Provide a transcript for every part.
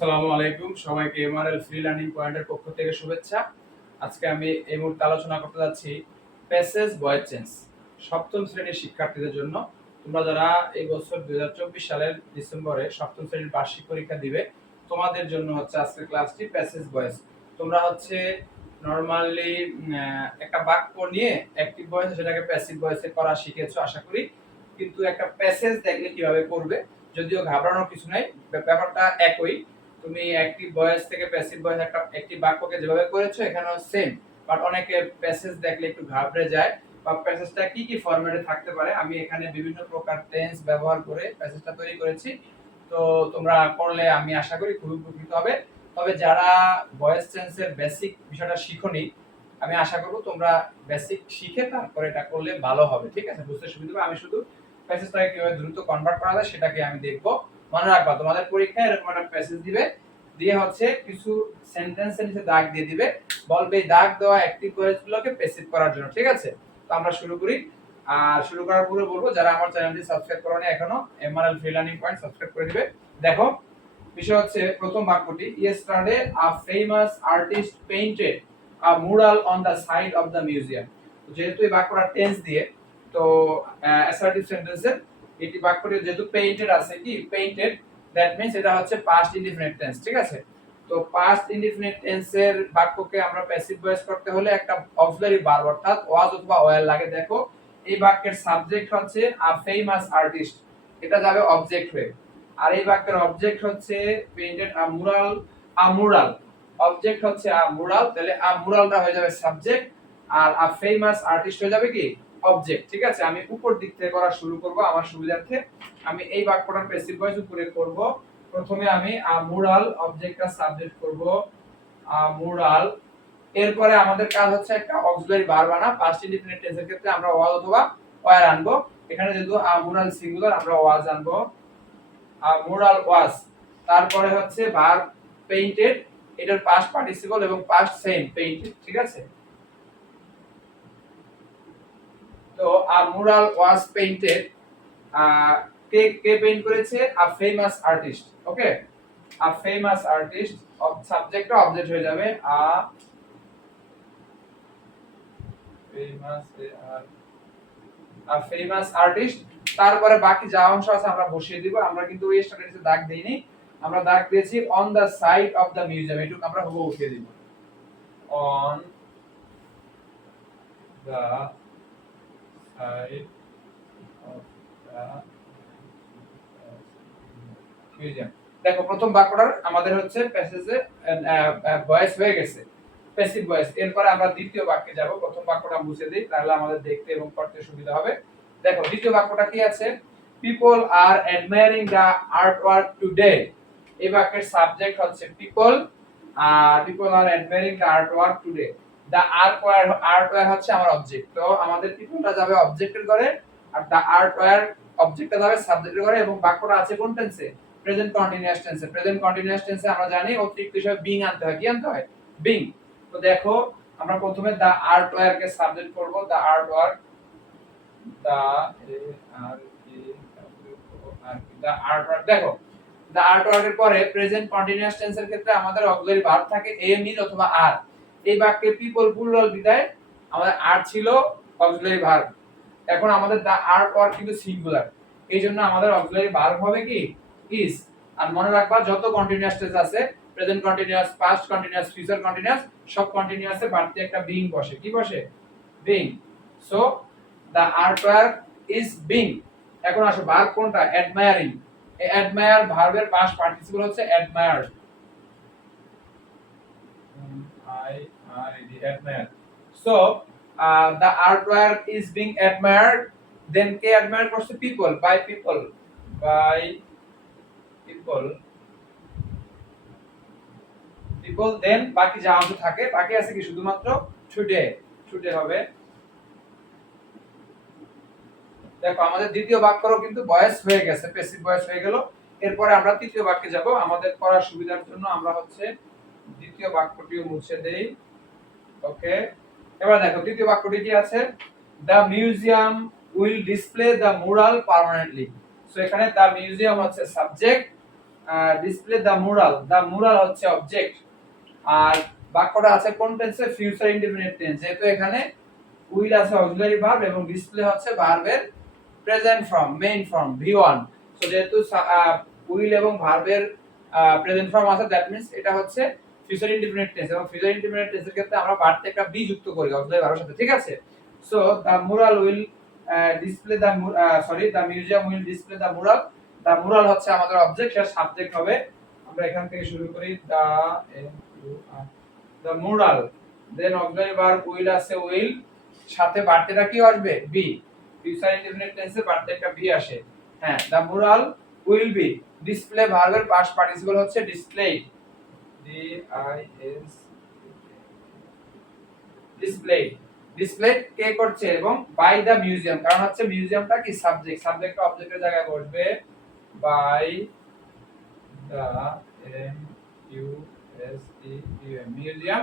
আসসালামু আলাইকুম, সবাইকে এমআরএল ফ্রি লার্নিং পয়েন্টের পক্ষ থেকে শুভেচ্ছা। আজকে আমি এই মুহূর্তে আলোচনা করতে যাচ্ছি প্যাসেজ ভয়েস চেঞ্জ সপ্তম শ্রেণীর শিক্ষার্থীদের জন্য। তোমরা যারা এই বছর 2024 সালের ডিসেম্বরে সপ্তম শ্রেণীর বার্ষিক পরীক্ষা দিবে, তোমাদের জন্য হচ্ছে আজকের ক্লাসটি প্যাসেজ ভয়েস। তোমরা হচ্ছে নরমালি একটা বাক্য নিয়ে অ্যাক্টিভ ভয়েস সেটাকে প্যাসিভ ভয়েসে করা শিখেছো আশা করি, কিন্তু একটা প্যাসেজ দেখলে কিভাবে করবে, যদিও ঘাবড়ানোর কিছু নাই, ব্যাপারটা একই। তুমি অ্যাক্টিভ ভয়েস থেকে প্যাসিভ ভয়েস একটা একটি বাক্যকে যেভাবে করেছো এখানেও সেম, বাট অনেকে প্যাসেজ দেখলে একটু ঘাবড়ে যায় বা প্যাসেজটা কি কি ফরম্যাটে থাকতে পারে। আমি এখানে বিভিন্ন প্রকার টেন্স ব্যবহার করে প্যাসেজটা তৈরি করেছি, তো তোমরা করলে আমি আশা করি খুবই উপকৃত হবে। তবে যারা ভয়েস চেঞ্জের বেসিক বিষয়টা শিখোনি, আমি আশা করব তোমরা বেসিক শিখে তারপরে এটা করলে ভালো হবে, ঠিক আছে, বুঝতে সুবিধা হবে। আমি শুধু প্যাসেজটাকে কিভাবে দ্রুত কনভার্ট করা যায় সেটাকে আমি দেখবো। মনে রাখবা তোমাদের পরীক্ষায় এরকম একটা প্যাসেজ দিবে, দিয়ে হচ্ছে কিছু সেন্টেন্সের নিচে দাগ দিয়ে দিবে, বলবে এই দাগ দেওয়া অ্যাক্টিভ ভয়েসগুলোকে প্যাসিভ করার জন্য, ঠিক আছে। তো আমরা শুরু করি। আর শুরু করার পূর্বে বলবো যারা আমার চ্যানেলটি সাবস্ক্রাইব করোনি এখনো, MRL free learning point subscribe করে দিবে। দেখো বিষয় হচ্ছে প্রথম বাক্যটি, yesterday a famous artist painted a mural on the side of the museum. যেহেতু এই বাক্যটা টেন্স দিয়ে, তো অ্যাসার্টিভ সেন্টেন্সের এটি বাক্যটি যেহেতু পেইন্টেড আছে, কি পেইন্টেড, দ্যাট মিন্স এটা হচ্ছে পাস্ট ইনডিফিনিট টেন্স, ঠিক আছে। তো পাস্ট ইনডিফিনিট টেন্সের বাক্যকে আমরা প্যাসিভ ভয়েস করতে হলে একটা অক্সিলারি ভার্ব অর্থাৎ ওয়াজ অথবা ওয়ার লাগে। দেখো এই বাক্যের সাবজেক্ট হচ্ছে আ ফেমাস আর্টিস্ট, এটা যাবে অবজেক্ট হয়ে। আর এই বাক্যের অবজেক্ট হচ্ছে painted a mural, a mural object হচ্ছে আ মুরাল, তাহলে আ মুরালটা হয়ে যাবে সাবজেক্ট, আর আ ফেমাস আর্টিস্ট হয়ে যাবে কি অবজেক্ট, ঠিক আছে। আমি উপর দিক থেকে করা শুরু করব আমার সুবিধার্থে। আমি এই বাক্যটার প্যাসিভ ভয়েস উপরে করব। প্রথমে আমি আ মুরাল অবজেক্টটা সাবজেক্ট করব, আ মুরাল। এরপরে আমাদের কাজ হচ্ছে একটা অক্সিলারি ভার্ব আনা। পাস্ট ইনডিফিনিট টেন্সের ক্ষেত্রে আমরা ওয়াজ অথবা ওয়্যার আনবো। এখানে যেহেতু আ মুরাল সিঙ্গুলার, আমরা ওয়াজ আনবো, আ মুরাল ওয়াজ। তারপরে হচ্ছে ভার্ব পেইন্টেড, এটার পাস্ট পার্টিসিপল এবং পাস্ট সেম পেইন্টেড, ঠিক আছে। তো আ মুরাল ওয়াজ পেইন্টেড, কে কে পেইন্ট করেছে? আ ফেমাস আর্টিস্ট, ওকে। আ ফেমাস আর্টিস্ট, সাবজেক্টটা অবজেক্ট হয়ে যাবে a famous, a famous artist. তারপরে বাকি যা অংশ আছে আমরা বসিয়ে দিব। আমরা কিন্তু ওই স্ট্যাটাসে দাগ দেইনি, আমরা দাগ দিয়েছি on the side of the museum, এটুকু আমরা হুবহু উঠিয়ে দিব। On the side of the museum. দেখো প্রথম বাক্যটার আমাদের হচ্ছে প্যাসেজে ভয়েস হয়ে গেছে, প্যাসিভ ভয়েস। এরপর আমরা দ্বিতীয় বাক্যে যাব। প্রথম বাক্যটা মুছে দেই, তাহলে আমাদের দেখতে এবং পড়তে সুবিধা হবে। দেখো দ্বিতীয় বাক্যটা কি আছে? পিপল আর অ্যাডমায়ারিং দা আর্টওয়ার্ক টুডে। এই বাক্যের সাবজেক্ট হচ্ছে পিপল, আর পিপল আর অ্যাডমায়ারিং দা আর্টওয়ার্ক টুডে। দা আর্টওয়ার হচ্ছে আমার অবজেক্ট, তো আমাদের পিপলটা যাবে অবজেক্টের ঘরে, আর দা আর্টওয়ার অবজেক্টটা যাবে সাবজেক্টের ঘরে। এবং বাক্যটা আছে কোন টেন্সে? প্রেজেন্ট কন্টিনিউয়াস টেন্সে। প্রেজেন্ট কন্টিনিউয়াস টেন্সে আমরা জানি অতিরিক্ত হিসেবে বিং আনতে হয়। কি আনতে হয়? বিং। তো দেখো আমরা প্রথমে দা আর্টওয়ার কে সাবজেক্ট করব, দা আর্টওয়ার, দা এ আর ই ডব্লিউ ও আর দা আর্টওয়ার। দেখো দা আর্টওয়ার্ক এর পরে প্রেজেন্ট কন্টিনিউয়াস টেন্সের ক্ষেত্রে আমাদের অক্সিলারি ভার্ব থাকে এম ইজ অথবা আর। এই বাক্যে পিপল প্লুরাল বিদায় আমাদের আর ছিল অক্সিলারি ভার্ব। এখন আমাদের দা আর্টওয়ার্ক কিন্তু সিঙ্গুলার, এইজন্য আমাদের অক্সিলারি ভার্ব হবে কি ইজ। আর মনে রাখবা যত কন্টিনিউয়াস টেন্স আছে, present continuous, past continuous, future continuous, সব কন্টিনিউয়াসে বাড়তি একটা বিং বসে। কি বসে? Being. So the artwork is being. এখন আসো ভার্ব কোনটা? অ্যাডমায়ারিং। এই অ্যাডমায়ার ভার্বের পাস্ট পার্টিসিপল হচ্ছে admired, I R E D, admire. So the artwork is being admired, then কে অ্যাডমায়ার করছে? People, by people, by people, people. Then বাকি যা অংশ থাকে, বাকি আছে কি শুধুমাত্র টুডে, টুডে হবে। দেখো আমাদের দ্বিতীয় বাক্যরও কিন্তু ভয়েস হয়ে গেছে, প্যাসিভ ভয়েস হয়ে গেল। এরপরে আমরা তৃতীয় বাক্যে যাব। আমাদের পড়ার সুবিধার জন্য আমরা হচ্ছে দ্বিতীয় বাক্যটিও মুছে দেই, ওকে। এবার দেখো তৃতীয় বাক্যটি কি আছে? The museum will display the mural permanently. So এখানে দ্য মিউজিয়াম হচ্ছে সাবজেক্ট, ডিসপ্লে দ্য মুরাল হচ্ছে অবজেক্ট। আর বাক্যটা আছে কোন টেন্সে? ফিউচার ইনডিফিনিট টেন্স, যেহেতু এখানে উইল আছে অক্সিলারি ভার্ব এবং ডিসপ্লে হচ্ছে ভার্বের present form, main form V1. So যেহেতু উইল এবং ভার্বের প্রেজেন্ট ফর্ম আছে, দ্যাট মিন্স এটা হচ্ছে ফিউচার ইনডিফিনিট টেন্স, এবং ফিউচার ইনডিফিনিট টেন্সের ক্ষেত্রে আমরা ভার্বতে একটা বি যুক্ত করি অক্সিলারি ভার্বের সাথে, ঠিক আছে? So the mural will display the the museum will display the mural. The mural হচ্ছে আমাদের অবজেক্ট, এর সাবজেক্ট হবে, আমরা এখান থেকে শুরু করি the mural, then auxiliary verb will আছে উইল, সাথে বাড়তেটা কি আসবে? বি। ফিউচার ইনডিফিনিট টেন্সে বাড়তে একটা বি আসে। হ্যাঁ, the mural will be display, ভার্বের পাস্ট পার্টিসিপল হচ্ছে displayed, D I S, displayed. Displayed কে করছে? এবং বাই দ্য মিউজিয়াম, কারণ হচ্ছে মিউজিয়ামটা কি সাবজেক্ট, সাবজেক্টটা অবজেক্টের জায়গায় বসবে, by the M U S E U M, museum.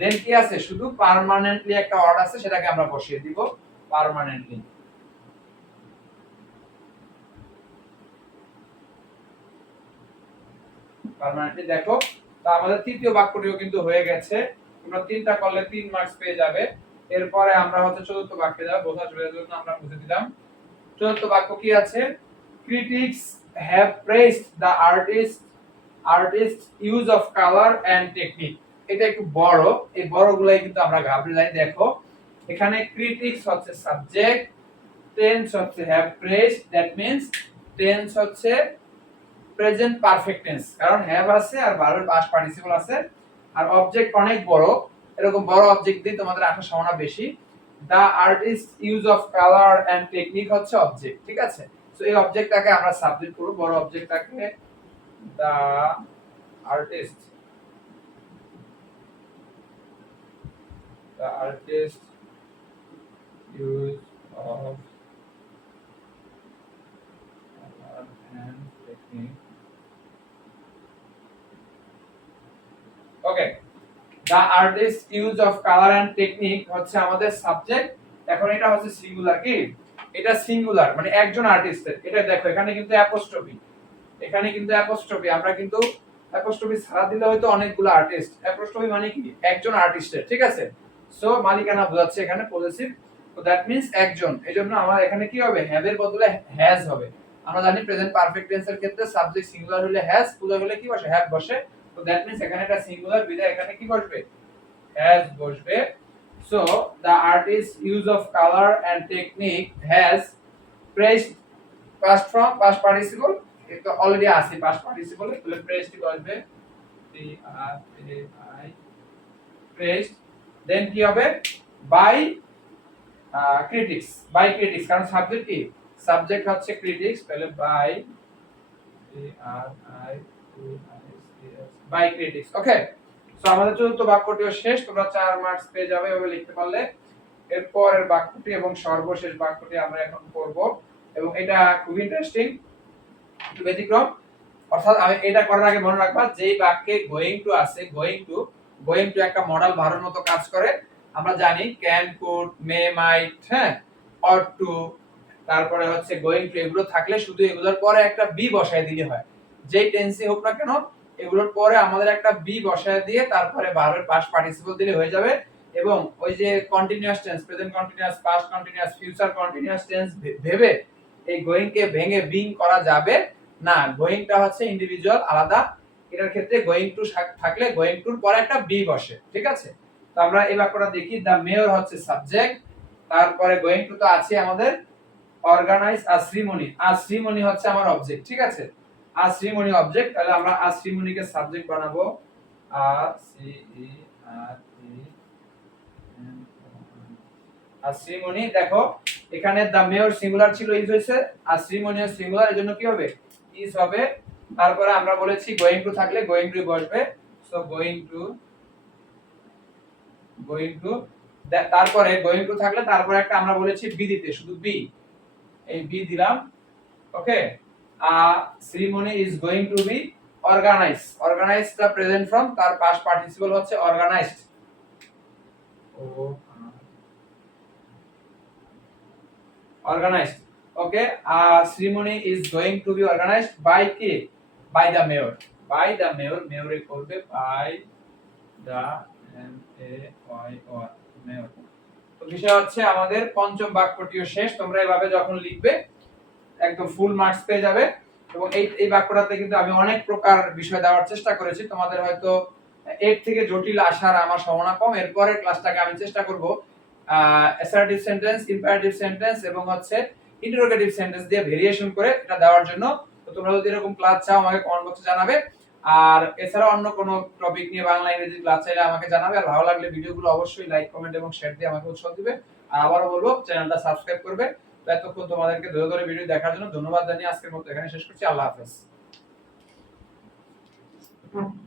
Then কি আছে? শুধু পার্মানেন্টলি একটা ওয়ার্ড আছে, সেটাকে আমরা বসিয়ে দিব পার্মানেন্টলি। পার্মানেন্টলি দেখো। তো আমাদের তৃতীয় বাক্যটিও কিন্তু হয়ে গেছে, তোমরা তিনটা করলে 3 মার্কস পেয়ে যাবে। এরপরে আমরা হচ্ছে চতুর্থ বাক্যে যাব, বোঝা চলে জন্য আমরা বুঝে দিলাম। চতুর্থ বাক্য কি আছে? Critics have praised the artist use of colour and technique. এটা একটু বড়, এই বড়গুলাই কিন্তু আমরা ঘাবড়ে যাই। দেখো এখানে ক্রিটিক্স হচ্ছে সাবজেক্ট, টেন্স হচ্ছে have praised, that means tense হচ্ছে প্রেজেন্ট পারফেক্ট টেন্স, কারণ হ্যাভ আছে আর ভার্বের পাস্ট পার্টিসিপল আছে, আর অবজেক্ট অনেক বড়, এরকম বড় অবজেক্ট দিয়ে তোমাদের আসার সম্ভাবনা বেশি। The artist use of colour and technique হচ্ছে অবজেক্ট, ঠিক আছে? সো এই অবজেক্টটাকে আমরা সাবজেক্ট করব, বড় অবজেক্টটাকে the artist, use of colour and technique. Okay, the artist use of colour and technique হচ্ছে আমাদের সাবজেক্ট। এখন এটা হচ্ছে সিঙ্গুলার, কি এটা সিঙ্গুলার, মানে একজন আর্টিস্টের। এটা দেখো এখানে কিন্তু অ্যাপোস্ট্রফি, এখানে কিন্তু অ্যাপোস্ট্রফি, আমরা কিন্তু অ্যাপোস্ট্রফি ছাড়া দিলে হয়তো অনেকগুলো আর্টিস্ট, অ্যাপোস্ট্রফি মানে কি একজন আর্টিস্টের, ঠিক আছে? সো মালিকানা বোঝাচ্ছে এখানে পজেসিভ, তো দ্যাট মিন্স একজন। এজন্য আমার এখানে কি হবে? হ্যাভ এর বদলে হ্যাজ হবে। আমরা জানি প্রেজেন্ট পারফেক্ট টেন্সের ক্ষেত্রে সাবজেক্ট সিঙ্গুলার হলে হ্যাজ, প্লুরাল হলে কি বসে? হ্যাভ বসে। তো দ্যাট মিন্স এখানে এটা সিঙ্গুলার, বিধায় এখানে কি বসবে? হ্যাজ বসবে। So the artist's use of color and technique has praised, past from past participle, এটা অলরেডি আছে past participle, তাহলে praised কি আসবে? P R A I, praised। দেন কি হবে? by critics, by critics, কারণ সাবজেক্ট কি? সাবজেক্ট হচ্ছে critics, তাহলে by C R I T I C S, by critics। Okay, so আমাদের চতুর্থ বাক্যটিও শেষ, তোমরা 4 মার্কস পেয়ে যাবে এভাবে লিখতে পারলে। এর পরের বাক্যটি এবং সর্বশেষ বাক্যটি আমরা এখন করব, এবং এটা খুব ইন্টারেস্টিং, একটু ব্যতিক্রম। অর্থাৎ আমি এটা করার আগে মনে রাখবা, যেই বাক্যে গোইং টু আছে, গোইং টু একটা মডাল ভার্বের মতো কাজ করে। আমরা জানি ক্যান, কুড, মে, মাইট, হ্যাঁ, অট টু, তারপরে হচ্ছে গোইং টু, এগুলো থাকলে শুধু এগুলোর পরে একটা বি বসায় দিলে হয়। যেই টেন্সই হোক না কেন, এগুলোর পরে আমাদের একটা বি বসায় দিয়ে তারপরে ভার্বের পাস্ট পার্টিসিপল দিলে হয়ে যাবে। এবং ওই যে continuous tense, present continuous, past continuous, future continuous tense ভেবে এই গোইং কে ভেঙে বিং করা যাবে না। গোইংটা হচ্ছে ইন্ডিভিজুয়াল, আলাদা। এটার ক্ষেত্রে গোইং টু থাকলে গোইং টুর পরে একটা বি বসে, ঠিক আছে? তো আমরা এই বাক্যটা দেখি। দা মেয়র হচ্ছে সাবজেক্ট, তারপরে গোইং টু তো আছে আমাদের, অর্গানাইজ আ শ্রীমণি, আর শ্রীমণি হচ্ছে আমার অবজেক্ট, ঠিক আছে? আর শ্রীমণি অবজেক্ট, তাহলে আমরা আর শ্রীমণিকে সাবজেক্ট বানাবো, আর সি ই আর ই এন, আর শ্রীমণি। দেখো এখানে দা মেয়র সিঙ্গুলার ছিল, ইজ হইছে, আর শ্রীমণি সিঙ্গুলার, এজন্য কি হবে? ইজ হবে। তারপরে আমরা বলেছি গোইং টু থাকলে গোইং টু বসবে, সো গোইং টু, তারপরে গোইং টু থাকলে তারপরে একটা আমরা বলেছি বি দিতে, শুধু বি, এই বি দিলাম। ওকে, ceremony is going to be organized, organized the present from, তার past participle হচ্ছে organized, organized। Okay, ceremony is going to be organized by কে? By the mayor, by the mayor, মেয়রে করবে by the MAYOR mayor. তো বিষয় হচ্ছে আমাদের পঞ্চম বাক্যটিও শেষ। তোমরা এভাবে যখন লিখবে একদম ফুল মার্কস পেয়ে যাবে। এবং এই বাক্যটাতে কিন্তু আমি অনেক প্রকার বিষয় দেওয়ার চেষ্টা করেছি, তোমাদের হয়তো এর থেকে জটিল আসার আমার সম্ভাবনা কম। এরপরের ক্লাসটাকে আমি চেষ্টা করব অ্যাসার্টিভ সেন্টেন্স, ইম্পারেটিভ সেন্টেন্স এবং হচ্ছে ইন্টারোগেটিভ সেন্টেন্স দিয়ে ভেরিয়েশন করে এটা দেওয়ার জন্য। তো তোমরা যদি এরকম ক্লাস চাও আমাকে কমেন্ট বক্সে জানাবে। আর এছাড়া অন্য কোনো টপিক নিয়ে বাংলা ইংরেজি ক্লাস চাইলে আমাকে জানাবে। আর ভালো লাগলে ভিডিওগুলো অবশ্যই লাইক কমেন্ট এবং শেয়ার দিয়ে আমাকে উৎসাহ দিবে। আর আবারও বলবো চ্যানেলটা সাবস্ক্রাইব করবে। তো এতক্ষণ তোমাদেরকে ধরে ধরে ভিডিও দেখার জন্য ধন্যবাদ জানিয়ে আজকের মতো এখানে শেষ করছি। আল্লাহ হাফেজ।